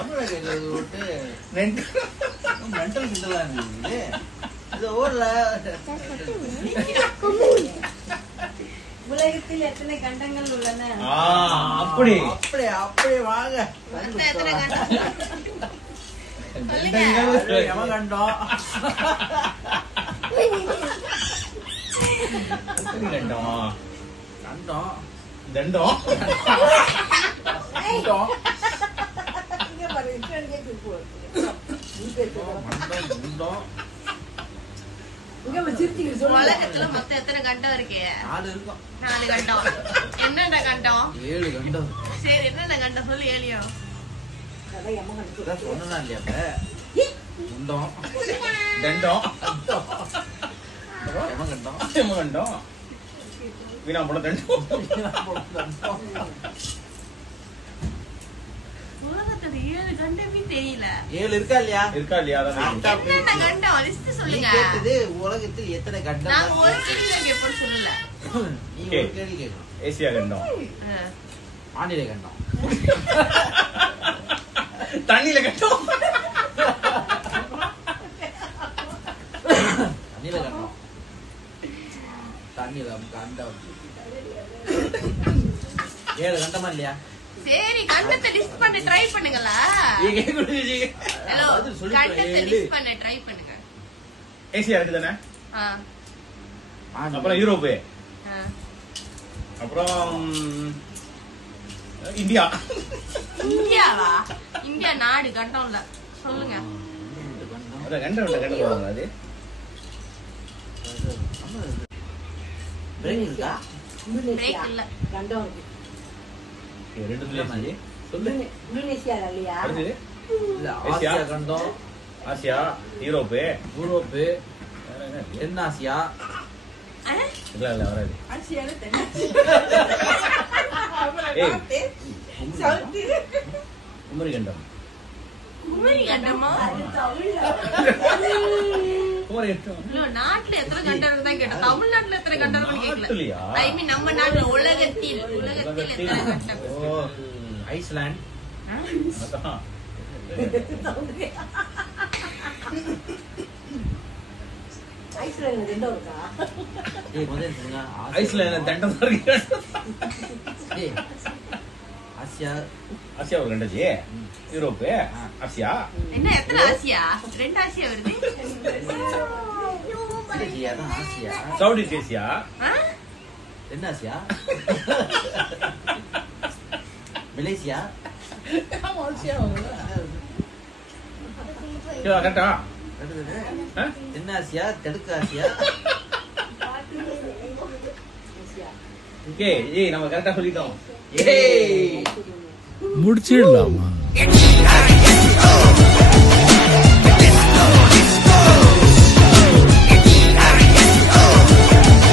தமிழை கேட்கறது விட்டு மென்டல் கிண்டலா இருந்தது. இது ஊர்ல உலகத்தில் எத்தனை கண்டங்கள் உள்ளன? அப்படி அப்படி அப்படி வாங்க. எவன் கண்டோம் கண்டோம் கண்டோம் தண்டம் இங்க பாரு, இங்க போ. இங்க வச்சிருக்கீங்க சொல்லுங்க. உலகத்துல மொத்தம் எத்தனை கண்டம் இருக்கு? 4 இருக்கும். 4 கண்டம். என்னென்ன கண்டம்? 7 கண்டம். சரி, என்னென்ன கண்டம் சொல்லு ஏலியோ. அதான் எம்ம கண்டு. இதான் சொன்னா இல்லையா அப்ப? கண்டம் தண்டம் எவன் கண்டம் கண்டம் வீணா போட தண்டம். உலகத்துல 7 கண்டமே தெரியல. 7 இருக்கா இல்லையா? இருக்கா இல்லையா? அதான் என்னென்ன கண்டம் லிஸ்ட் நீ சொல்லுங்க. கேட்டது உலகத்தில் எத்தனை கண்டம்? நான் ஒரு கேள்வி கேட்போம் சொல்லல. நீ ஒரு கேள்வி கேட்கணும். ஏசியா கண்டம், வானிலை கண்டம், தண்ணியில கண்டம், தண்ணில கண்டம், தண்ணில கண்டம். 7 கண்டமா இல்லையா? சரி, கண்டத்தை லிஸ்ட் பண்ண ட்ரை பண்ணுங்களா? ஹலோ, கண்டத்தை லிஸ்ட் பண்ண ட்ரை பண்ணுங்க. ஏசியா இருக்கு தானே? அப்புறம் யூரோப்பு, அப்புறம் இந்தியா. இந்தியாவா? இந்தியா நாடு, கண்டம் இல்ல. சொல்லுங்க. அதான் கண்டம் இல்ல, கண்டம் போடுவாங்க. அது பிரேக் இருக்கா? பிரேக் இல்ல. கண்டம் இருக்கு. ரெண்டு சொல்லு. சொல்லு. இந்தோனேசியா இல்லையா? அடுத்து இல்ல, ஆசியா கண்டம், ஆசியா, யூரோப்பு, யூரோப்பு, தென்னாசியா. இல்ல இல்ல வராது. ஆசியால தென்னாசியா. ஏய், குமரி கண்டம். குமரி கண்டமா? குமரி கண்டம் இல்ல, நாட்டுல எத்தனை கண்டம் இருந்தா கேட்டோம். தமிழ்நாட்டுல எத்தனை கண்டம் இருக்குன்னு கேட்கல. நாட்டுலயா? ஐ மீன் நம்ம நாட்டுல உலகத்தில் எத்தனை கண்டம்? ஓ, ஐஸ்லாண்ட். அதான். ஐஸ்லாண்ட்ல ரெண்டும் இருக்கா? ஏய் முதல்ல சொல்லுங்க. ஐஸ்லாண்ட் தண்டம் தான் இருக்கு. ஏய், ஆசியா, ஆசியா ஒரு கண்டச்சி, யூரோப்பு, ஆசியா. என்ன எத்தனை ஆசியா? 2 ஆசியா வருது. இல்லையா, அதான் ஆசியா. சவுத் ஈஸ்ட் ஏசியா, தென்னாசியா, மலேசியா. கரெக்டா? தென்னாசியா, தெற்கு ஆசியா. ஓகே, ஏய் நம்ம கரெக்டா சொல்லிட்டோம். ஏய் முடிச்சிடலாமா?